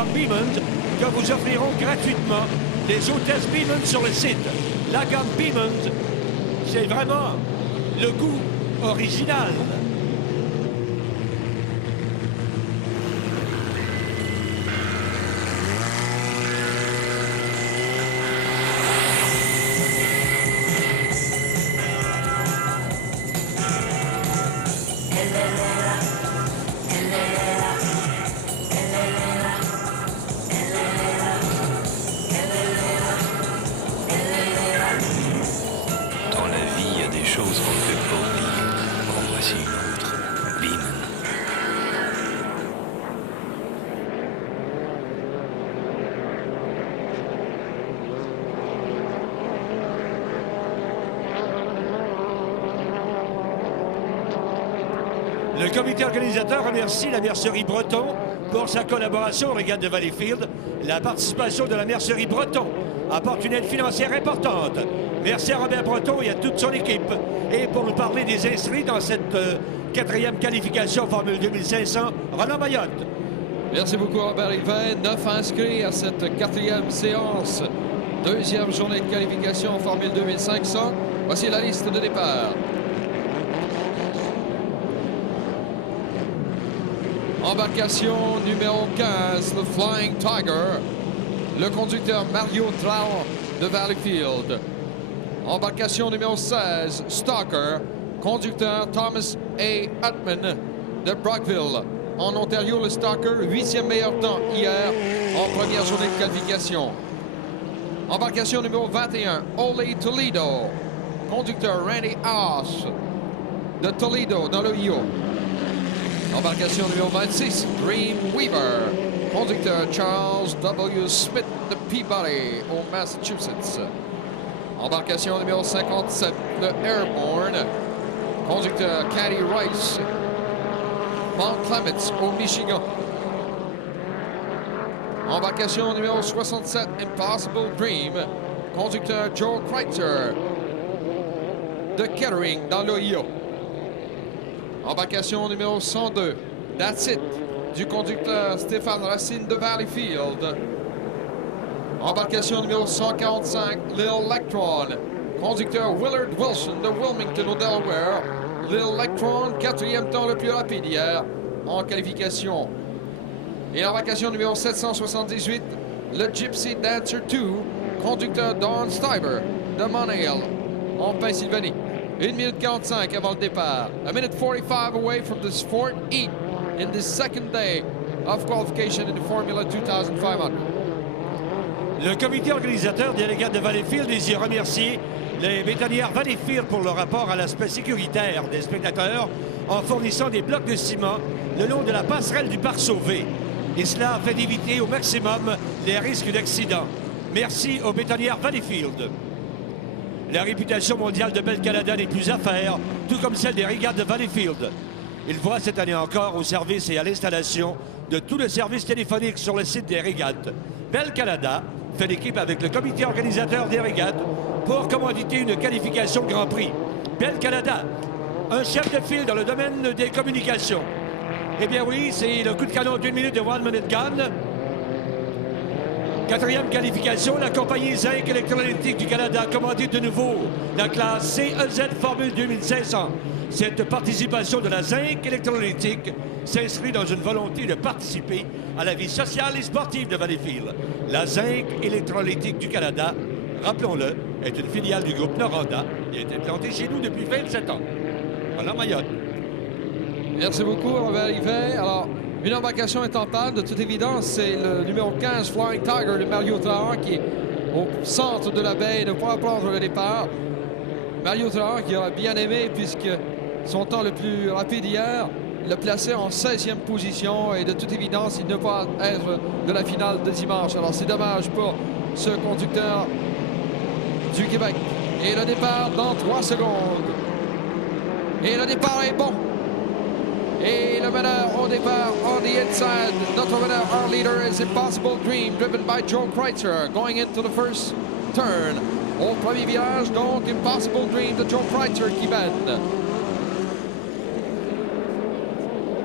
gamme Beamons que vous offriront gratuitement les hôtesses Beamons sur le site. La gamme Beamons, c'est vraiment le goût original. Dans la vie, il y a des choses qu'on ne peut pas oublier. En voici une autre. Beaman. Le comité organisateur remercie la mercerie Breton pour sa collaboration aux régates de Valleyfield. La participation de la mercerie Breton apporte une aide financière importante. Merci à Robert Breton et à toute son équipe. Et pour nous parler des inscrits dans cette quatrième qualification Formule 2500, Roland Mayotte. Merci beaucoup, Robert Yvain. 9 inscrits à cette quatrième séance. Deuxième journée de qualification Formule 2500. Voici la liste de départ. Embarcation numéro 15, le Flying Tiger. Le conducteur Mario Traon de Valleyfield. Embarcation numéro 16, Stalker. Conducteur Thomas A. Hutman de Brockville. En Ontario, le Stalker, 8e meilleur temps hier en première journée de qualification. Embarcation numéro 21, Ole Toledo. Conducteur Randy Haas de Toledo dans l'Ohio. Embarcation numéro 26, Dream Weaver. Conducteur Charles W. Smith de Peabody au Massachusetts. Embarcation numéro 57, le Airborne. Conducteur Caddy Rice. Mount Clements au Michigan. Embarcation numéro 67, Impossible Dream. Conducteur Joe Kreitzer de Kettering dans l'Ohio. Embarcation numéro 102, That's It, du conducteur Stéphane Racine de Valleyfield. Embarcation numéro 145, Lil Electron, conducteur Willard Wilson de Wilmington au Delaware. Lil Electron, quatrième temps le plus rapide hier en qualification. Et embarcation numéro 778, le Gypsy Dancer 2, conducteur Don Stiber de Montreal en Pennsylvanie. 1 minute 45 avant le départ. 1 minute 45 away from this fourth heat in the second day of qualification in the Formula 2500. Le comité organisateur des régates de Valleyfield désire remercier les bétonnières Valleyfield pour le rapport à l'aspect sécuritaire des spectateurs en fournissant des blocs de ciment le long de la passerelle du Parc Sauvé. Et cela afin d'éviter au maximum les risques d'accident. Merci aux bétonnières Valleyfield. La réputation mondiale de Bell Canada n'est plus à faire, tout comme celle des régates de Valleyfield. Il voit cette année encore au service et à l'installation de tout le service téléphonique sur le site des régates. Bell Canada fait l'équipe avec le comité organisateur des régates pour commanditer une qualification Grand Prix. Bell Canada, un chef de file dans le domaine des communications. Eh bien oui, c'est le coup de canon d'1 minute de One Minute Gun. Quatrième qualification, la compagnie Zinc électrolytique du Canada commandite de nouveau la classe CEZ Formule 2500. Cette participation de la Zinc électrolytique s'inscrit dans une volonté de participer à la vie sociale et sportive de Valleyfield. La Zinc électrolytique du Canada, rappelons-le, est une filiale du groupe Noranda et est implantée chez nous depuis 27 ans. Voilà Mayotte. Merci beaucoup, Robert Yvain. Alors, une embarcation est en panne, de toute évidence, c'est le numéro 15, Flying Tiger de Mario Trahan, qui est au centre de la baie, ne pourra prendre le départ. Mario Trahan qui aura bien aimé, puisque son temps le plus rapide hier le plaçait en 16e position, et de toute évidence, il ne pourra être de la finale de dimanche. Alors, c'est dommage pour ce conducteur du Québec. Et le départ dans 3 secondes. Et le départ est bon. Et le meneur au départ on the inside. Notre meneur, our leader, is Impossible Dream, driven by Joe Kreitzer, going into the first turn. Au premier virage, donc, Impossible Dream de Joe Kreitzer qui mène.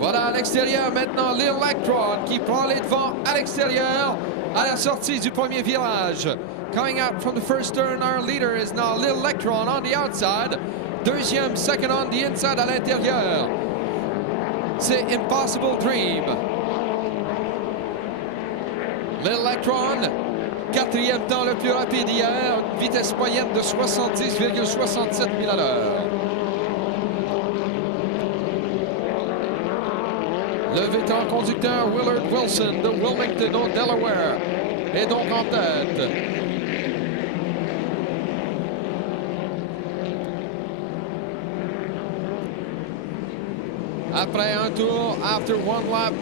Voilà À l'extérieur maintenant, Lil Electron qui prend les devants à l'extérieur à la sortie du premier virage. Coming out from the first turn, our leader is now Lil Electron on the outside. Deuxième, second on the inside à l'intérieur. C'est Impossible Dream. Lil Electron, quatrième temps le plus rapide hier, une vitesse moyenne de 70,67 000 à l'heure. Le vétéran conducteur Willard Wilson de Wilmington au Delaware est donc en tête. Après un tour, after one lap,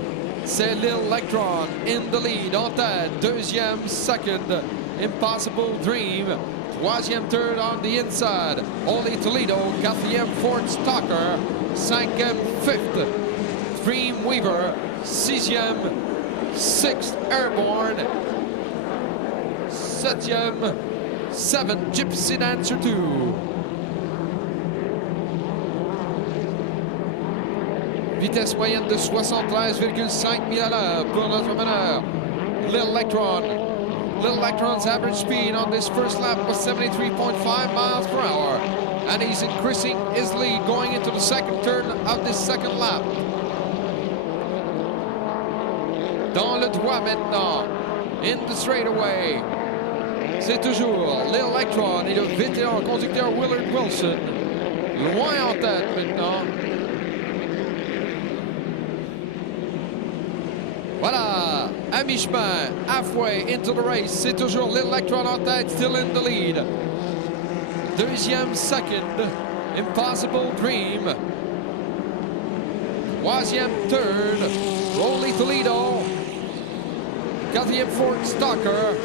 c'est Lil Electron in the lead en tête. Deuxième, second, Impossible Dream. Troisième, third on the inside, Holy Toledo. Quatrième, Ford Stalker. Cinquième, fifth, Dreamweaver. Sixième, sixth, Airborne. Septième, seven, Gypsy Dancer 2. Vitesse moyenne de 73,5 000 à l'heure pour notre meneur, Lil Electron. Lil Electron's average speed on this first lap was 73.5 miles per hour, and he's increasing his lead going into the second turn of this second lap. Dans le droit maintenant, in the straightaway, c'est toujours Lil Electron et le vétéran conducteur Willard Wilson. Loin en tête maintenant. Voilà, à mi-chemin, halfway into the race, c'est toujours Lil Electron en tête, still in the lead. Deuxième, second, Impossible Dream. Troisième, third, Holy Toledo. Quatrième, Ford Stalker.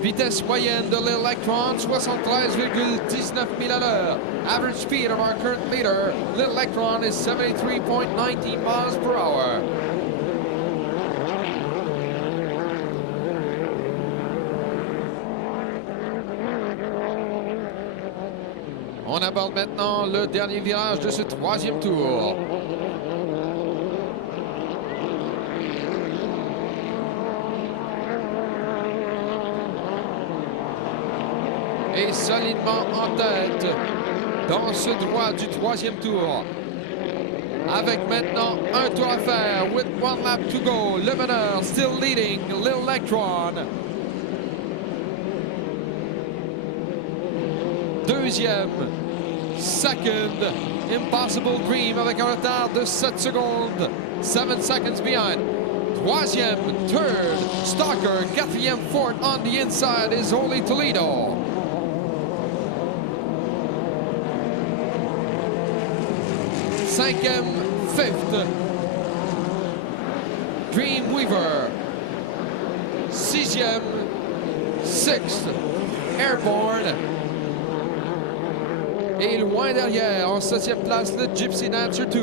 Vitesse moyenne de Lil Electron, 73,19 000 à l'heure. Average speed of our current leader, Lil Electron, is 73.19 miles per hour. On aborde maintenant le dernier virage de ce troisième tour. Et solidement en tête dans ce droit du troisième tour. Avec maintenant un tour à faire, with one lap to go, le meneur still leading, Lil Electron. Deuxième, second, Impossible Dream avec un retard de 7 secondes, 7 seconds behind. Troisième, third, Stalker. Quatrième, fourth on the inside is Holy Toledo. Cinquième, fifth, Dreamweaver. Sixième, sixth, Airborne. Et loin derrière, en septième place, le Gypsy Dancer 2.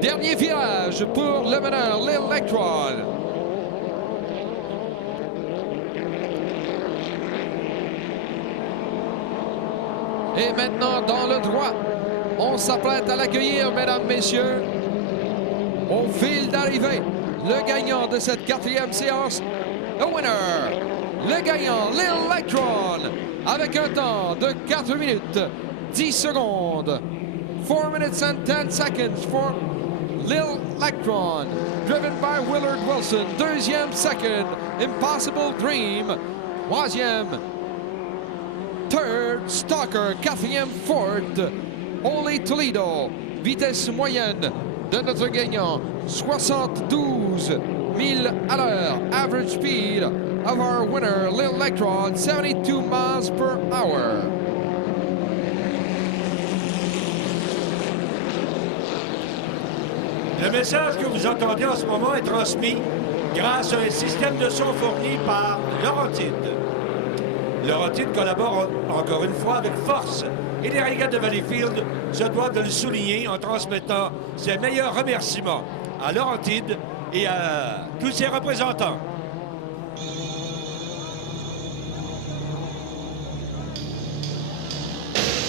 Dernier virage pour le meneur, Lil Electron. Et maintenant, dans le droit, on s'apprête à l'accueillir, mesdames, messieurs. Au fil d'arrivée, le gagnant de cette quatrième séance, le winner, le gagnant, Lil Electron, avec un temps de 4 minutes, 10 secondes. 4 minutes and 10 seconds for Lil Electron, driven by Willard Wilson. Deuxième, second, Impossible Dream. Troisième, third, Stalker. Quatrième, fourth, Holy Toledo. Vitesse moyenne de notre gagnant, 72 000 à l'heure. Average speed of our winner, Lil Electron, 72 miles per hour. Le message que vous entendez en ce moment est transmis grâce à un système de son fourni par Laurentide. Laurentide collabore encore une fois avec force et les régates de Valleyfield se doivent de le souligner en transmettant ses meilleurs remerciements à Laurentide et à tous ses représentants.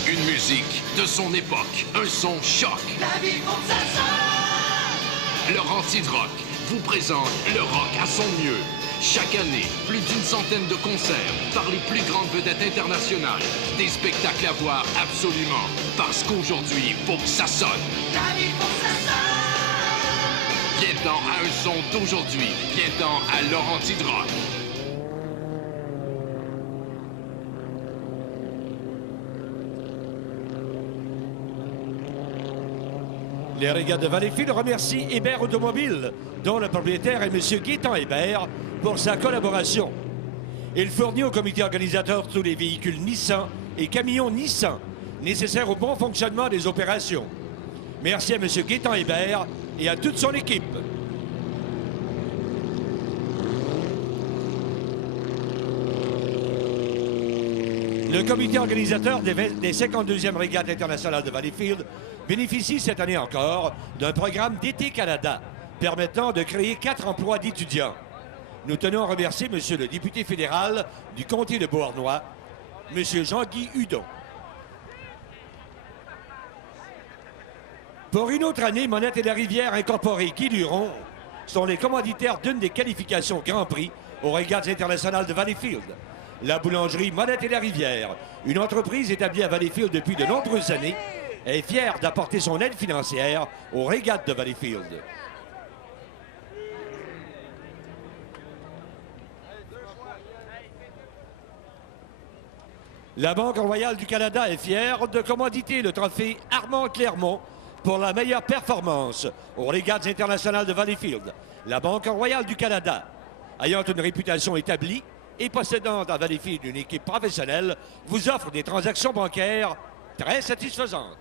Une musique de son époque, un son choc. La vie pour sa sœur. Laurentides Rock vous présente le rock à son mieux. Chaque année, plus d'une centaine de concerts par les plus grandes vedettes internationales. Des spectacles à voir absolument, parce qu'aujourd'hui, faut que ça sonne. La vie pour sa sœur. Viens-t'en à un son d'aujourd'hui. Viens-t'en à Laurentides Rock. Les Régates de Valleyfield remercient Hébert Automobile, dont le propriétaire est M. Gaétan Hébert, pour sa collaboration. Il fournit au comité organisateur tous les véhicules Nissan et camions Nissan nécessaires au bon fonctionnement des opérations. Merci à M. Gaétan Hébert et à toute son équipe. Le comité organisateur des 52e régates internationales de Valleyfield bénéficie cette année encore d'un programme d'été Canada permettant de créer 4 emplois d'étudiants. Nous tenons à remercier M. le député fédéral du comté de Beauharnois, M. Jean-Guy Hudon. Pour une autre année, Monette et la Rivière Incorporée Guy Luron sont les commanditaires d'une des qualifications Grand Prix aux régates internationales de Valleyfield. La boulangerie Monette et la Rivière, une entreprise établie à Valleyfield depuis de nombreuses années, est fière d'apporter son aide financière aux régates de Valleyfield. La Banque royale du Canada est fière de commanditer le trophée Armand Clermont pour la meilleure performance aux régates internationales de Valleyfield. La Banque royale du Canada, ayant une réputation établie et possédant à Valleyfield une équipe professionnelle, vous offre des transactions bancaires très satisfaisantes.